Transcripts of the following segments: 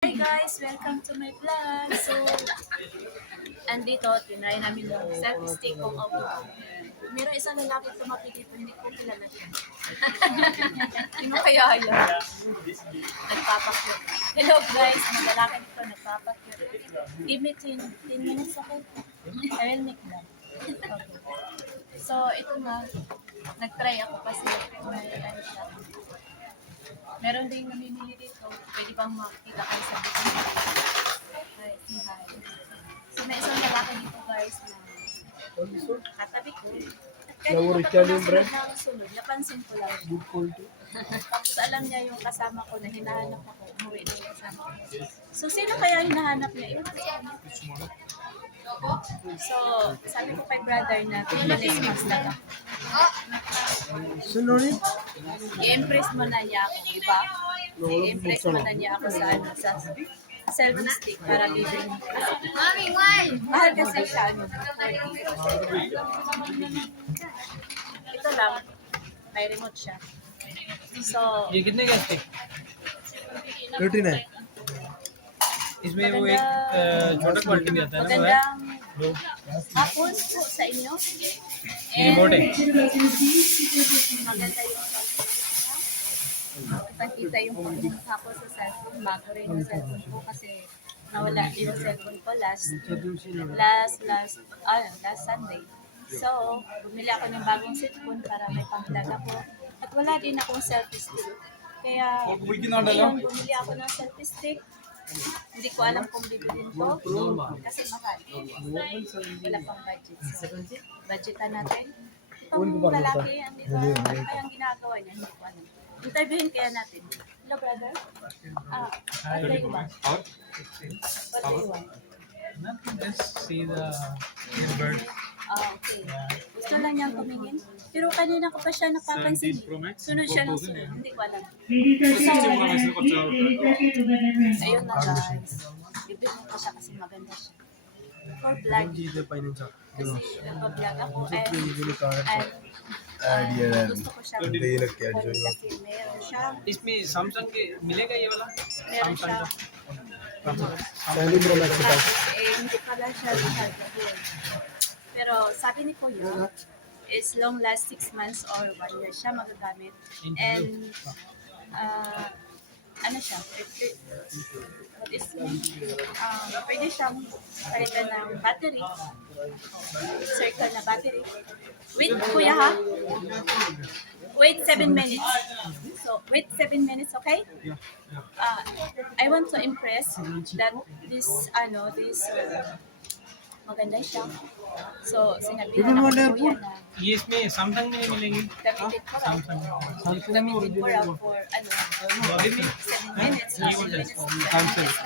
Hi guys! Welcome to my vlog! So, andito, tinry namin yung self-stick kong outlook. Meron isang lalaki tumapit dito, hindi ko kilala siya. Sino kaya yan? Nagpapakyut. Hello guys! Magalaki dito, nagpapakyut. Give me 10 minutes ako. I will make that. Okay. So, ito na. Nag-try ako kasi may ano siya. Meron ding namimili dito. Pwede bang makikita kayo sa video? Hi, say hi. So, may isang lalaki dito guys na katabi ko. At Italian bread? ng sunod, napansin ko lang. Good quality. Tapos alam niya yung kasama ko na hinahanap ako. Umuwi na yung kasama ko. So, sino kaya hinahanap niya? So, sabi ko kay brother na pinilis mas na lang. Sunod I-impress mo na niya ako, di ba? I-impress mo na niya ako sa self-stick para bibili. Mami, why? Mahal kasi siya, ano. Ito lang, may remote siya. So, ये कितने का स्टिक 39. इसमें वो एक छोटा क्वालिटी में आता है ना वो है magandang hapon po sa inyo. Remote है Maganda yung pagkita yung pagkita ko sa cellphone. Bago rin yung cellphone ko kasi nawala yung cellphone ko last Sunday. So, bumili ako ng bagong cellphone para may pang-vlog ako. At wala din akong selfie stick. Kaya, ngayon, bumili ako ng selfie stick. Hindi ko alam kung bibilin ko kasi mahal. Wala pang budget. So, budgetan natin. Itong lalaki, andito, ano kayang ginagawa niya, hindi ko alam. Interviewin kaya natin. Hello, brother. What do you want? What do you want? nothing, just see the bird. Okay. Gusto lang niyang tumingin. Pero kanina ko pa siya napapansin. Sunod siya ng sunod. Hindi ko alam. Ayun na guys. Bibigyan ko siya kasi maganda siya. For vlog. Kasi nagpa-vlog ako. And gusto ko siya. Kasi meron siya. इसमें सैमसंग के मिलेगा ये वाला Meron siya. Pro Max ito. Tapos hindi pala siya rechargeable. Pero sabi ni Kuya, is long last 6 months or 1 year siya magagamit. And ano siya, what is pwede siyang palitan ng battery, circle na battery. Wait, Kuya ha? Wait 7 minutes. So, wait 7 minutes, okay? I want to impress that this maganda siya. So, sinabihan ako ni Kuya na ये इसमें सैमसंग में मिलेंगे gamitin ko raw. Samsung Gamitin ko raw for 7 minutes. 7 minutes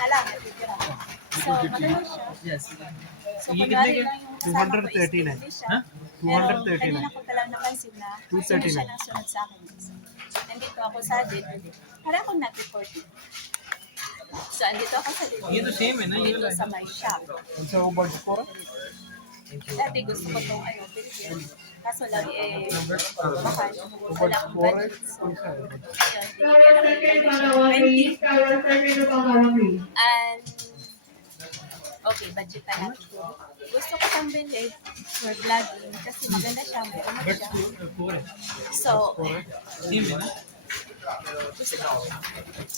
na lang. natitira. So, maganda siya. So, ये kunwari कितने lang yung kasama ko is 239. hindi siya. हाँ? Pero kanina ko talagang napansin na sunod siya ng sunod sa akin. So, nandito ako sa date. Para akong nag-report. So, andito ako sa date. ये तो सेम है ना ये Dito वाला sa my shop. Ang sa ubad ko rin. Dati gusto ko itong bilhin. Kaso lang mahal. Wala akong budget. So, ayun, binigyan ako ng 20. And, okay, budget na natin. Gusto ko siyang bilhin for vlogging kasi maganda siya. Meron but siya. 4 है So, same है ना gusto ko.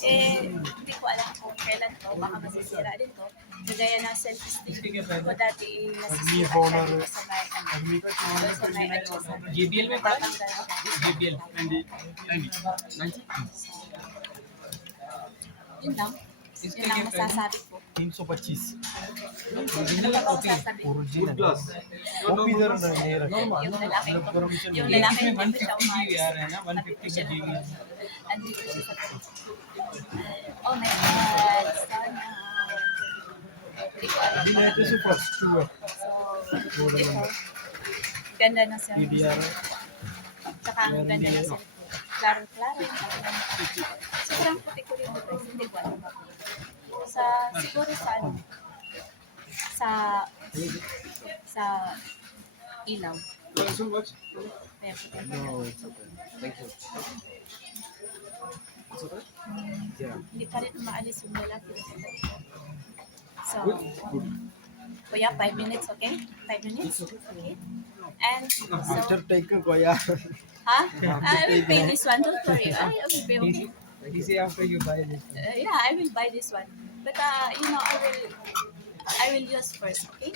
Hindi ko alam kung kailan to. Baka masisira din to. Kagaya ng selfie stick ko dati nasisira siya dito sa may sa may adjustment. JBL में पड़ा Tatanggal ako. JBL Yun lang. Yun lang masasabi ko. 325. Ano pa ba masasabi ko? Original. Copy na rin ang nera. Yung lalaki ko. Yung lalaki इसमें ko siya 150 umayos. भी आ रहा है ना 150 का JBL Andito siya sa Oh my God. Sana. Hindi ko alam. Hindi na ito sa first two. So, ito. Ganda ng cellphone. PDR. Tsaka ang ganda ng cellphone. Klarong-klaro. Sobrang puti ko rin ito. Hindi ko alam. Siguro sa ano? Sa ilaw. Kaya puti. No, it's okay. Thank you. Hindi pa rin umaalis yung lalaki sa loob ko. So, kuya, 5 minutes, okay? 5 minutes? Okay. And so, taken kuya. huh? I will pay this one, don't worry. I will pay, okay? He say after you buy this. Yeah, I will buy this one. But, I will use first, okay?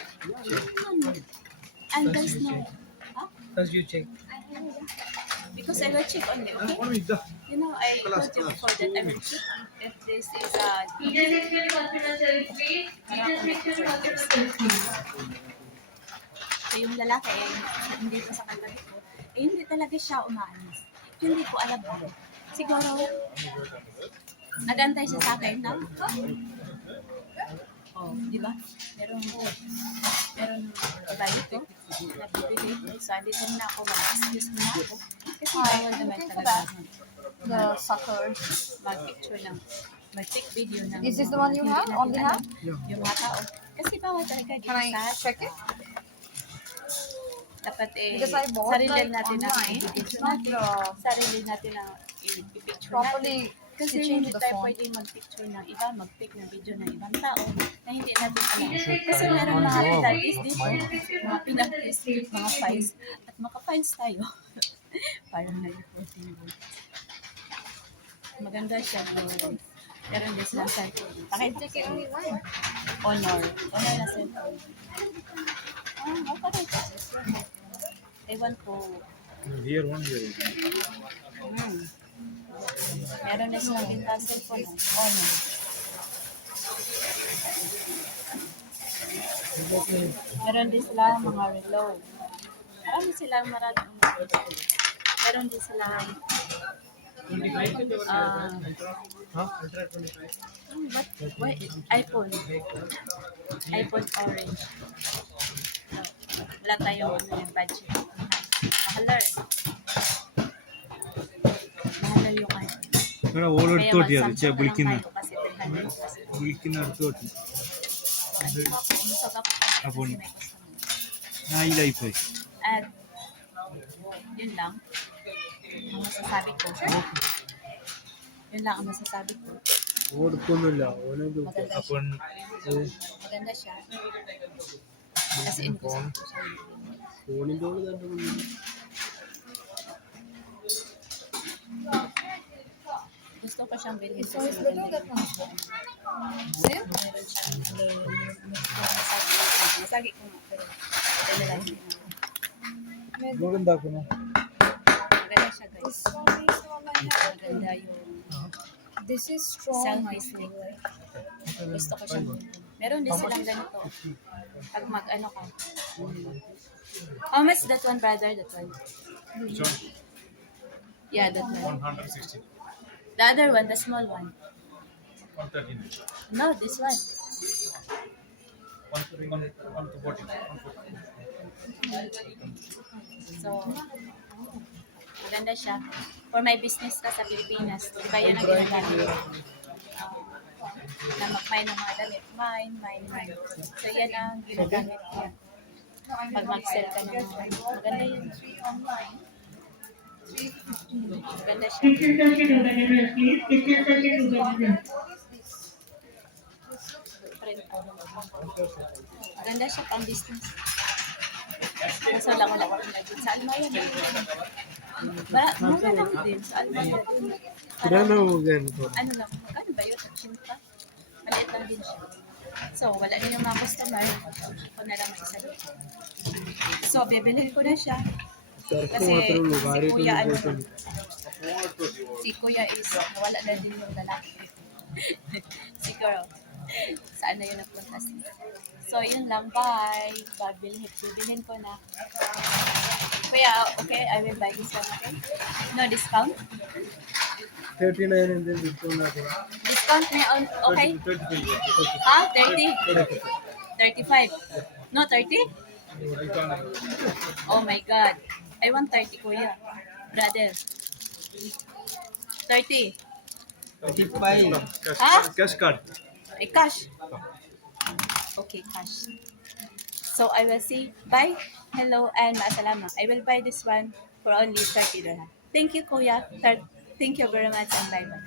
And there's no, huh? First you check. Because I will check only, okay? I told you before that I will check if this is so yung lalaki, hindi pa sa katabi ko, hindi talaga siya umaalis. Hindi ko alam ba. Siguro, nagantay siya sa akin na, oh, di ba? Meron babae ko, nagbibigay ko. So, dito muna ako, mag-excuse muna ako. Kasi bawal naman talaga The sucker. mag-picture ng, mag-take video ng. Is this the one you have on the hand? Yung mga tao. Kasi bawal talaga dito Can I sa check it? dapat Because I bought sarili like natin ang online. i-picture It's not natin. the Sarili natin ang i-picture natin. properly Kasi stitching hindi to the tayo phone. pwede mag-picture ng iba, mag-pick ng video ng ibang tao na hindi natin alam. Kasi meron mga penalties dito, mga penalties, mga fines, at maka-fines tayo. Parang nag-reporting mo. Maganda siya, bro. Meron din silang cellphone. Pakita Take it only one. Honor. Honor na cellphone. Okay. Ewan ko. Here one here. Meron na silang ginta cellphone. Honor. Meron din sila mga relo. Marami silang maraming. Meron din silang what? iPhone. iPhone orange. Wala tayong yung budget. Mahalar. Mahalar yung iPhone. Kaya wallet Kaya toti ಅದು mag-Samsung ಬುಲ್ಕಿನ na lang tayo kasi 300 kasi. ಬುಲ್ಕಿನ ತೋಟಿ Umusog ako kasi Apon. may customer. ನಾ ಇಲ್ಲ ಇಪ್ಪ At yun lang ang masasabi ko. Yun lang ang masasabi ko. ಓಡ್ಕೊಂಡಿಲ್ಲ Maganda siya. ಅಪ್ಪನ್ Maganda siya. Kasi in-gusto ko siya. Gusto ko siyang bilhin So kasi it's better maganda. that one. Same? Meron siyang masagi ko nga. Pero ito na lang yun. maganda ko na. Maganda siya guys. This one is on my hand. Maganda yung This is strong. I selfie stick. feel. Gusto ko siyang meron din silang ganito. Pag mag-ano ka. How much that one, brother? That one? Yeah, that one. 160 The other one, the small one. 130 No, this one. 140 So, maganda siya. For my business ka sa Pilipinas, di ba yun ang ginagamit ko? Na mag-mine ng mga damit. Mine. So, yan ang ginagamit ko. Pag mag-sell ka ng mga maganda yun. Maganda siya. Print out. Maganda siya pang business. Kaso lang wala akong lagyan sa almaya. Mura lang din sa almaya. Kirana mo ganito. Ano lang, magkano ba yun? Chinta? Maliit lang din siya. So, wala na yung mga customer. Ako na lang may isa doon. So, bibilhin ko na siya. Kasi si kuya, si kuya is nawala na din yung lalaki. Si girl. Saan na yun napunta siya? So, yun lang. Bye. Bibilhin ko na. Kuya, okay, I will buy this one, okay? No discount? 39 and then discount natin. Discount may on, okay? Ha? 30? 35? No, 30? Oh my God. I want 30, kuya. Brother. 30. 35. Ha? cash card Cash. Okay, cash. So, I will see. Bye. Hello and maasalama. I will buy this one for only 30 dirham. Thank you, kuya. Thank you very much and bye-bye.